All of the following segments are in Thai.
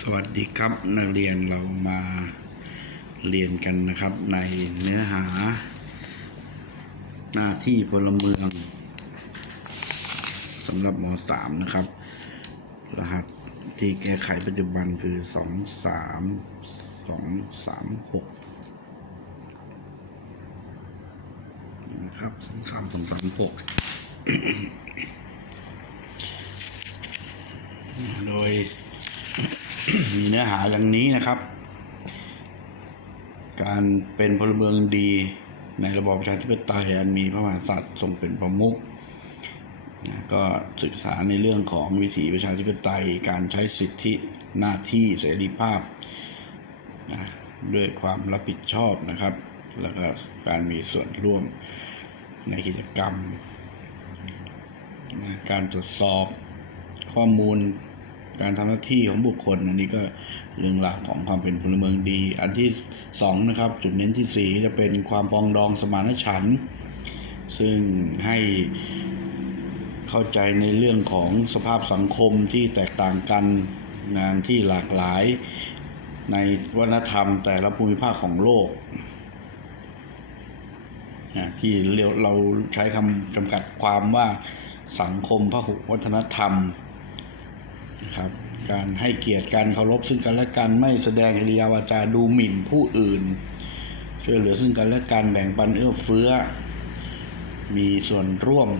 สวัสดีครับนักเรียนเรามาเรียนกันนะครับในเนื้อหา หน้าที่พลเมืองสำหรับม .3 นะครับ รหัสที่แก้ไขปัจจุบันคือ 2 3 2 3 6นะครับ2 3 2 3 6 โดย มีเนื้อหาอย่างนี้นะครับ การเป็นพลเมืองดีในระบอบประชาธิปไตยอันมีพระมหากษัตริย์ทรงเป็นประมุขนะก็ศึกษาในเรื่องของวิถีประชาธิปไตย การใช้สิทธิหน้าที่เสรีภาพนะด้วยความรับผิดชอบนะครับ แล้วก็การมีส่วนร่วมในกิจกรรมนะการตรวจสอบข้อมูล การทำหน้าที่ของบุคคล อันนี้ก็เรื่องหลักของความเป็นพลเมืองดี อันที่สองนะครับจุดเน้นที่สี่จะเป็นความปองดองสมานฉันท์ซึ่งให้เข้าใจในเรื่องของสภาพสังคมที่แตกต่างกันงานที่หลากหลายในวัฒนธรรมแต่ละภูมิภาคของโลก ที่เรียกเราใช้คำจำกัดความว่าสังคมพหุวัฒนธรรม นะครับ การให้เกียรติการเคารพซึ่งกันและกันไม่แสดงกิริยาวาจาดูหมิ่นผู้อื่น ช่วยเหลือซึ่งกันและกันแบ่งปันเอื้อเฟื้อ มีส่วนร่วม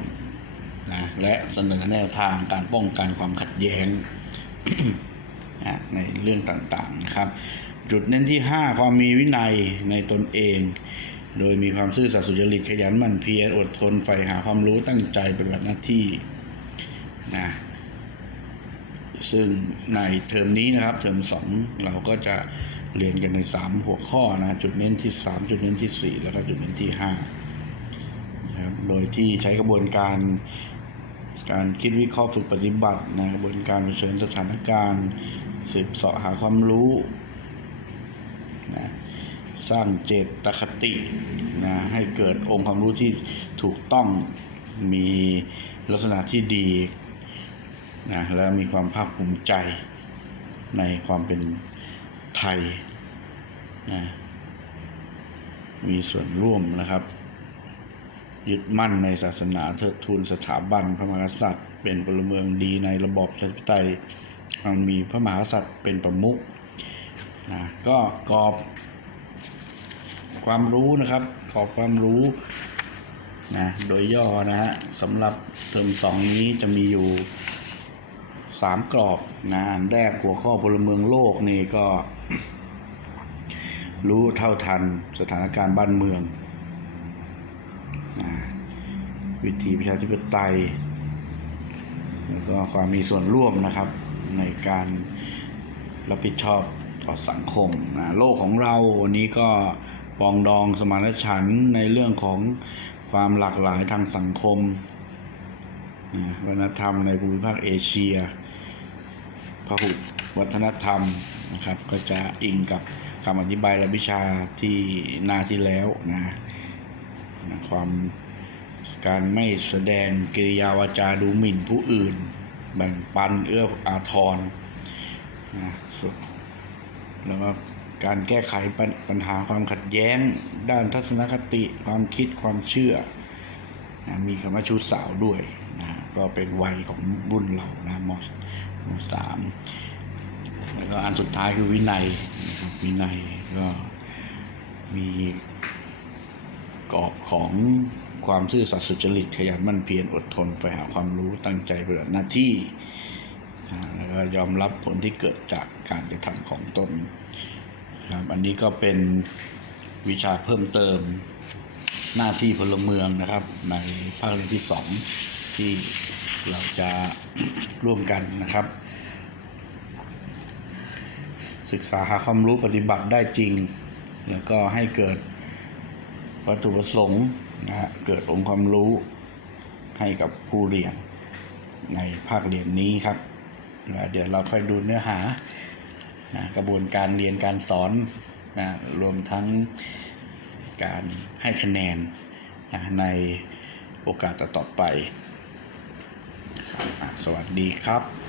นะและเสนอแนวทางการป้องกันความขัดแย้งนะในเรื่องต่างๆนะครับ จุดเน้นที่ 5 ความมีวินัยในตนเอง โดยมีความซื่อสัตย์สุจริตขยันหมั่นเพียรอดทนใฝ่หาความรู้ตั้งใจปฏิบัติหน้าที่นะ ซึ่งในเทอมนี้นะครับเทอมสองเราก็จะเรียนกันใน 3 หัวข้อนะจุดเน้นที่ 3 จุดเน้นที่ 4 แล้วก็จุดเน้นที่5นะครับโดยที่ใช้กระบวนการการคิดวิเคราะห์ฝึกปฏิบัตินะกระบวนการเผชิญสถานการณ์สืบเสาะหาความรู้นะสร้างเจตคตินะให้เกิดองค์ความรู้ที่ถูกต้องมีลักษณะที่ดี นะและมีความภาคภูมิใจในความเป็นไทยนะมีส่วนร่วมนะครับ ยึดมั่นในศาสนาเทิดทูนสถาบันพระมหากษัตริย์ เป็นพลเมืองดีในระบอบประชาธิปไตยมันมีพระมหากษัตริย์เป็นประมุขนะก็กรอบความรู้นะครับกรอบความรู้นะโดยย่อนะฮะสำหรับเทอมสองนี้จะมีอยู่ สามกรอบนะอันแรกหัวข้อพลเมืองโลกนี่ก็ รู้เท่าทันสถานการณ์บ้านเมืองนะวิธีประชาธิปไตย แล้วก็ความมีส่วนร่วมนะครับ ในการรับผิดชอบต่อสังคมนะโลกของเราวันนี้ก็ปองดองสมานฉันท์ในเรื่องของความหลากหลายทางสังคมวัฒนธรรมในภูมิภาคเอเชีย หุวัฒนธรรมนะครับ ก็จะอิงกับคำอธิบายรายวิชาที่นาที่แล้วนะความการไม่แสดงกิริยาวาจาดูหมิ่นผู้อื่น แบ่งปันเอื้ออาทรนะแล้วก็การแก้ไขปัญปัญหาความขัดแย้ง ด้านทัศนคติความคิดความเชื่อนะมีคำว่าชูสาวด้วยนะ ก็เป็นวัยของรุ่นเรานะมมสามแล้วก็อันสุดท้ายคือวินัยนะครับวินัยก็มีกรอบของความซื่อสัตย์สุจริตขยันมั่นเพียรอดทนใฝ่หาความรู้ตั้งใจปฏิบัติหน้าที่แล้วก็ยอมรับผลที่เกิดจากการกระทำของตนครับอันนี้ก็เป็นวิชาเพิ่มเติมหน้าที่พลเมืองนะครับ ในภาคเรียนที่สอง ที่เราจะร่วมกันนะครับ ศึกษาหาความรู้ปฏิบัติได้จริง แล้วก็ให้เกิดวัตถุประสงค์นะฮะเกิดองค์ความรู้ให้กับผู้เรียนในภาคเรียนนี้ครับ เดี๋ยวเราค่อยดูเนื้อหานะกระบวนการเรียนการสอนนะรวมทั้งการให้คะแนนนะในโอกาสต่อไป สวัสดีครับ